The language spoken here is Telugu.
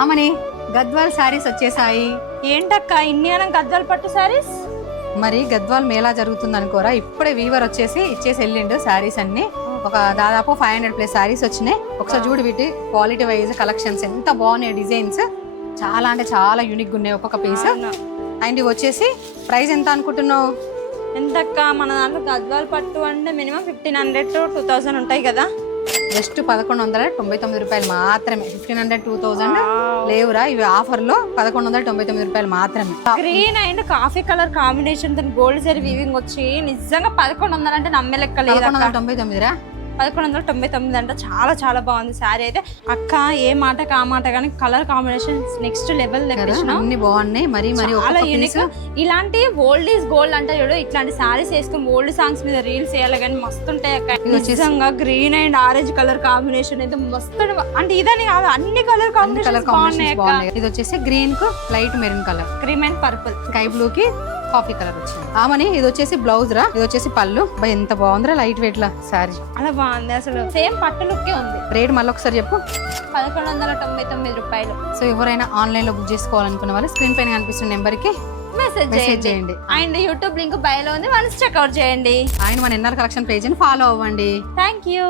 ఆమని గద్వాల్ శారీస్ వచ్చేసాయి. ఏంటక్క ఇన్ని గద్వాల్ పట్టు శారీస్? మరి గద్వాల్ మేళా జరుగుతుంది అనుకోరా, ఇప్పుడే వీవర్ ఇచ్చేసి వెళ్ళిండు శారీస్ అన్ని. ఒక దాదాపు 500+ శారీస్ వచ్చినాయి. ఒకసారి చూడు వీటి క్వాలిటీ వైజ్ కలెక్షన్స్ ఎంత బాగున్నాయి, డిజైన్స్ చాలా అంటే చాలా యూనిక్ ఉన్నాయి ఒక్కొక్క పీస్. అండ్ ఇవి వచ్చేసి ప్రైస్ ఎంత అనుకుంటున్నావు? ఎంతక్క మన దాంట్లో గద్వాల్ పట్టు అంటే మినిమం 1500 to 2000 ఉంటాయి కదా. జస్ట్ 1199 రూపాయలు మాత్రమే. 1500 2000 లేవురా, ఇవి ఆఫర్ లో 1199 రూపాయలు మాత్రమే. Green and coffee colour combination తో గోల్డ్ జరీ వీవింగ్ వచ్చి నిజంగా 1100 అంటే నమ్మే లెక్క లేదు. 1199 రా, 1199 అంటే చాలా చాలా బాగుంది శారీ అయితే. అక్క ఏ మాట ఆ మాట కానీ కలర్ కాంబినేషన్ నెక్స్ట్ లెవెల్ అన్ని బాగున్నాయి. మరి చాలా యూనిక్. ఇలాంటి ఓల్డ్ ఈజ్ గోల్డ్ అంటే చూడు, ఇట్లాంటి శారీస్ వేసుకుని ఓల్డ్ సాంగ్స్ మీద రీల్స్ వేయాలి కానీ మస్తు ఉంటాయి అక్క. నిజంగా green and orange colour combination అయితే మస్తు. అంటే ఇదని కాదు, అన్ని కలర్ కాంబినేషన్ బాగున్నాయి. ఇది వచ్చేసి గ్రీన్ కు light maroon colour, cream and purple, sky blue కి కాఫీ కలర్ వచ్చింది. ఆమని ఇది వచ్చేసి బ్లౌజ్ రా, ఇది వచ్చేసి పళ్ళు. ఎంత బాగుందిరా, లైట్ వెయిట్ లా సారీ, అలా బాగుంది. అసలు సేమ్ పట్టు లుక్కే ఉంది. రేట్ మళ్ళీ ఒకసారి చెప్పు. 1199 రూపాయలు. సో ఎవరైనా ఆన్లైన్ లో బుక్ చేసుకోవాలనుకున్న వాళ్ళు స్క్రీన్ పైన కనిపిస్తున్న నెంబర్ కి మెసేజ్ చేయండి. అండ్ యూట్యూబ్ లింక్ బయోలో ఉంది, వన్స్ చెక్అవుట్ చేయండి. అండ్ మన ఎన్ఆర్ కలెక్షన్ పేజ్ ని ఫాలో అవ్వండి. Thank you.